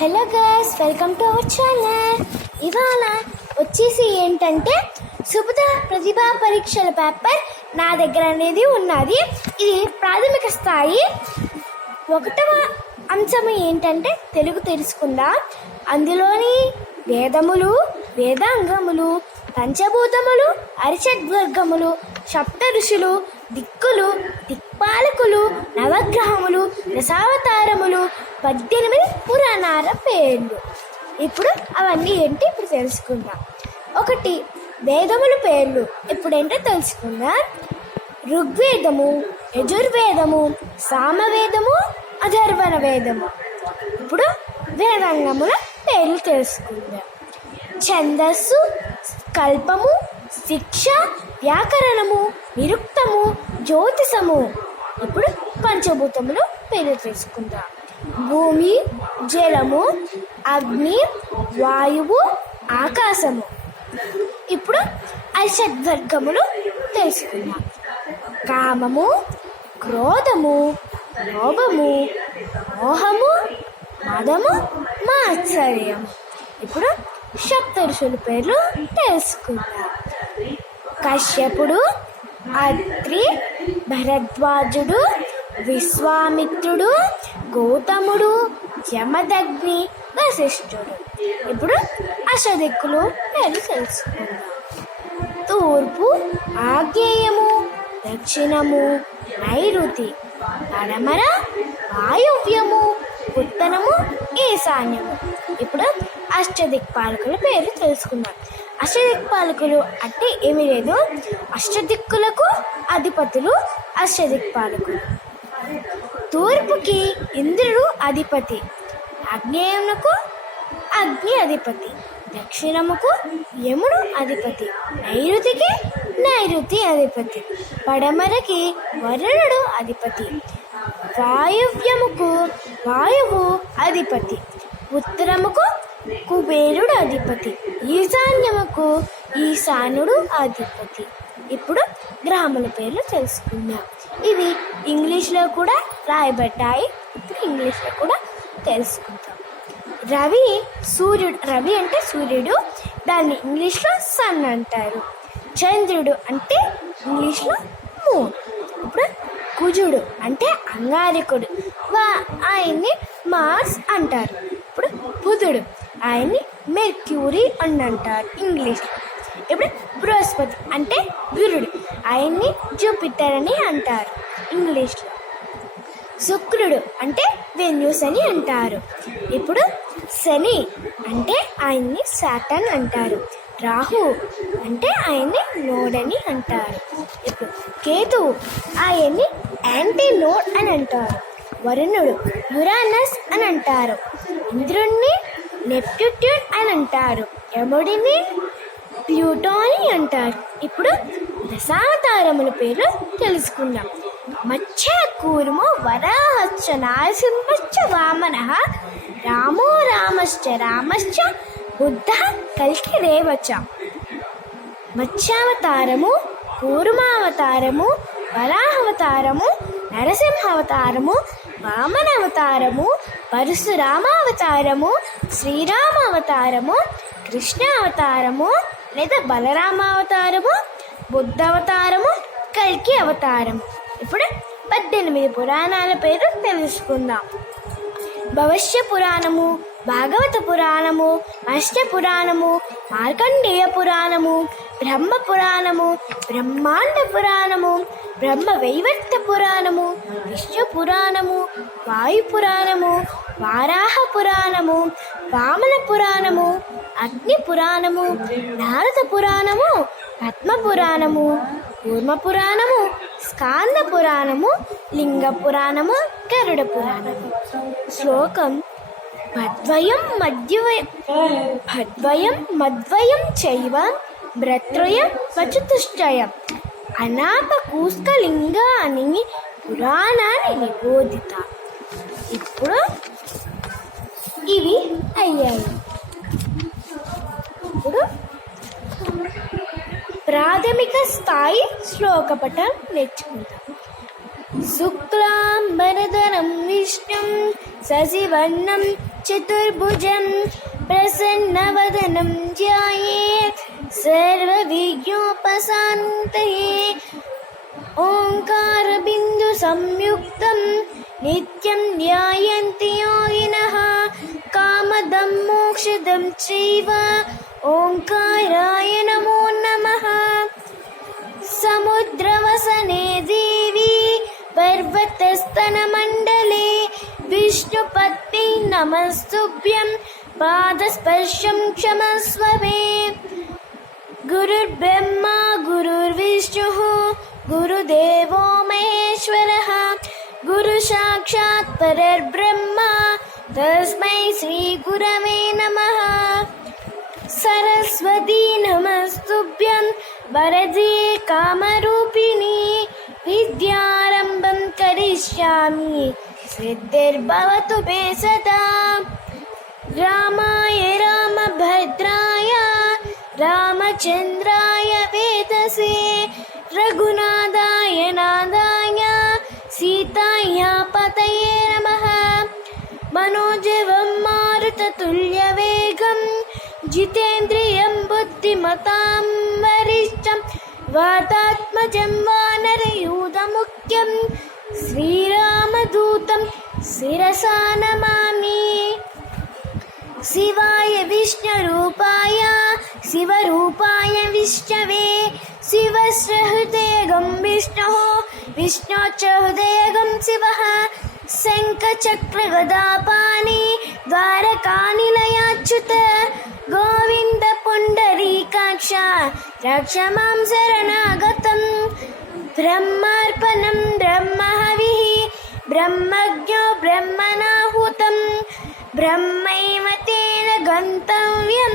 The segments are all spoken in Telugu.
Hello guys, welcome to our channel. ఇవాళ వచ్చేసి ఏంటంటే సుభద ప్రతిభా పరీక్షల పేపర్ నా దగ్గర అనేది ఉన్నది. ఇది ప్రాథమిక స్థాయి. 1వ అంశం ఏంటంటే తెలుగు తెలుసుకుందాం. అందులోని వేదములు, వేదాంగములు, పంచభూతములు, అరిషడ్వర్గములు, సప్త ఋషులు, దిక్కులు, దిక్పాలకులు, నవగ్రహములు, దశావతారములు, 18 పురాణాల పేర్లు. ఇప్పుడు అవన్నీ ఏంటి ఇప్పుడు తెలుసుకుందాం. 1 వేదముల పేర్లు ఇప్పుడేంటో తెలుసుకుందాం. ఋగ్వేదము, యజుర్వేదము, సామవేదము, అథర్వణ వేదము. ఇప్పుడు వేదాంగముల పేర్లు తెలుసుకుందాం. ఛందస్సు, కల్పము, శిక్ష, వ్యాకరణము, నిరుక్తము, జ్యోతిషము. ఇప్పుడు పంచభూతములు పేర్లు తెలుసుకుందాం. భూమి, జలము, అగ్ని, వాయువు, ఆకాశము. ఇప్పుడు అరిషడ్వర్గములు తెలుసుకుందాం. కామము, క్రోధము, లోభము, మోహము, మదము, మాత్సర్యము. ఇప్పుడు సప్త ఋషుల పేర్లు తెలుసుకుందాం. కశ్యపుడు, అత్రి, భరద్వాజుడు, విశ్వామిత్రుడు, గౌతముడు, యమదగ్ని, వశిష్ఠుడు. ఇప్పుడు అష్టదిక్కులు పేర్లు తెలుసుకుందాం. తూర్పు, ఆగ్నేయము, దక్షిణము, నైరుతి, పడమర, వాయువ్యము, ఉత్తరము, ఈశాన్యము. ఇప్పుడు అష్టదిక్పాలకుల పేర్లు తెలుసుకుందాం. అష్టదిక్పాలకులు అంటే ఏమీ లేదు, అష్టదిక్కులకు అధిపతులు అష్టదిక్పాలకులు. తూర్పుకి ఇంద్రుడు అధిపతి, ఆగ్నేయమునకు అగ్ని అధిపతి, దక్షిణముకు యముడు అధిపతి, నైరుతికి నైరుతి అధిపతి, పడమరకి వరుణుడు అధిపతి, వాయువ్యముకు వాయువు అధిపతి, ఉత్తరముకు కుబేరుడు అధిపతి, ఈశాన్యముకు ఈశానుడు అధిపతి. ఇప్పుడు గ్రహముల పేర్లు తెలుసుకుందాం. ఇవి ఇంగ్లీష్లో కూడా రాయబడ్డాయి. ఇప్పుడు ఇంగ్లీష్లో కూడా తెలుసుకుందాం. రవి సూర్యుడు, రవి అంటే సూర్యుడు, దాన్ని ఇంగ్లీష్లో సన్ అంటారు. చంద్రుడు అంటే ఇంగ్లీష్లో మూన్. ఇప్పుడు కుజుడు అంటే అంగారకుడు, ఆయన్ని మార్స్ అంటారు. ఇప్పుడు బుధుడు, ఆయన్ని మెర్క్యూరీ అని అంటారు ఇంగ్లీష్లో. ఇప్పుడు బృహస్పతి అంటే గురుడు, ఆయన్ని జూపిటర్ అని అంటారు ఇంగ్లీష్లో. శుక్రుడు అంటే వెన్యూస్ అని అంటారు. ఇప్పుడు శని అంటే ఆయన్ని సాటర్న్ అంటారు. రాహు అంటే ఆయన్ని నోడ్ అని అంటారు. ఇప్పుడు కేతువు, ఆయన్ని యాంటీ నోడ్ అని అంటారు. వరుణుడు యురానస్ అని అంటారు. ఇంద్రుడిని నెప్ట్యూన్ అని అంటారు. యముడిని ప్లూటో అని అంటారు. ఇప్పుడు దశావతారముల పేర్లు తెలుసుకుందాం. మత్స్య కూర్మో వరాహశ్చ నరసింహశ్చ వామనః రామో రామశ్చ బుద్ధ కల్కి రేవచ. మత్స్యావతారము, కూర్మావతారము, వరాహావతారము, నరసింహావతారము, వామనావతారము, పరశురామావతారము, శ్రీరామావతారము, కృష్ణావతారము లేదా బలరామావతారము, బుద్ధావతారము, కల్కి అవతారము. ఇప్పుడు 18 పురాణాల పేరు తెలుసుకుందాం. భవిష్య పురాణము, భాగవత పురాణము, అష్ట పురాణము, మార్కండేయ పురాణము, బ్రహ్మ పురాణము, బ్రహ్మాండ పురాణము, బ్రహ్మ వైవర్త పురాణము, విష్ణు పురాణము, వాయు పురాణము, వారాహ పురాణము, వామన పురాణము, అగ్ని పురాణము, నారద పురాణము, పద్మ పురాణము, కూర్మ పురాణము, స్కాంద పురాణము, లింగ పురాణము, గరుడ పురాణము. శ్లోకం భద్వయం మద్వయం చైవ భ్రత్రయం వచతుష్టయం అనాపకూస్కలింగాని పురాణాన్ని నిబోధిత. ఇప్పుడు ఇవి అయ్యాయి. ఇప్పుడు ప్రాథమిక స్థాయి శ్లోకపటం నేర్చుకుందాం. శుక్లాంబరధరం విష్ణుం శశివర్ణం चतुर्भुजं प्रसन्नवदनं ध्यायेत् सर्वविघ्नोपशान्तये ओङ्कारबिन्दुसंयुक्तं नित्यं ध्यायन्ति योगिनः कामदं मोक्षदं चैव ओङ्काराय नमो नमः। समुद्रवसने देवी पर्वतस्तनमण्डले विष्णुपत्नी नमस्तुभ्यं पादस्पर्शं क्षमस्व मे। गुरुर्ब्रह्मा गुरुर्विष्णुः गुरुदेवो महेश्वरः गुरुसाक्षात् परब्रह्मा तस्मै श्रीगुरवे नमः। सरस्वती नमस्तुभ्यं वरदे कामरूपिणी विद्यारम्भं करिष्यामि सिद्धिर्भवतु मे सदा। रामाय रामभद्राय रामचन्द्राय वेदसे रघुनाथाय नाथाय सीताया पतये नमः। मनोजवं मारुततुल्यवेगं जितेन्द्रियं बुद्धिमतां वरिष्ठं वातात्मजं वानरयूथमुख्यं श्रीरामदूतं शिरसा नमामि। शिवाय विष्णुरूपाय शिवरूपाय विष्णवे शिवस्रहृदयगं विष्णुः विष्णो च हृदयगं शिवः। शङ्खचक्रगदापाणि द्वारकानिलयाच्युत गोविन्द पुण्डरीकाक्ष रक्ष मां शरणागतं। ब्रह्मार्पणं ब्रह्महविः ब्रह्मज्ञो ब्रह्मणाहुतं ब्रह्मैव तेन गन्तव्यं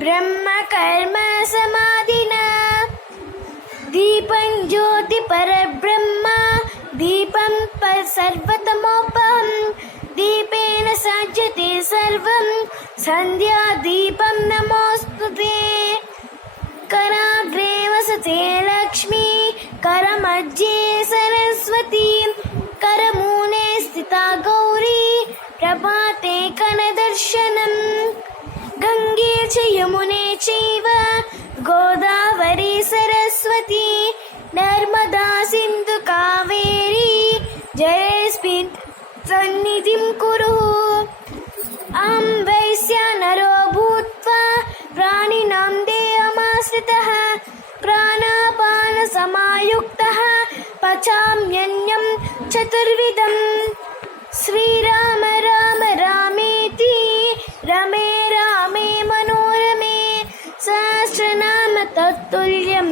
ब्रह्मकर्म समाधिना। दीपं ज्योति परब्रह्म दीपं सर्वतमोपहं दीपेन सज्जते सर्वं सन्ध्यादीपं नमोऽस्तुते। कराग्रे वसते लक्ष्मी करमध्ये सरस्वती करमूले स्थिता गौरी प्रभाते कनदर्शनम्। गंगे च यमुने चैव गोदावरी सरस्वती नर्मदा सिन्धु कावेरी जलेऽस्मिन् सन्निधिं कुरु। अहं वैश्या नरो भूत्वा प्राणिनां देहमाश्रितः प्राणापानसमायुक्तः पचाम्यन्नं चतुर्विधं। श्रीराम राम रामेति रमे रामे मनोरमे सहस्रनाम तत्तुल्यं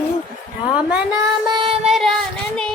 राम नाम वरानने।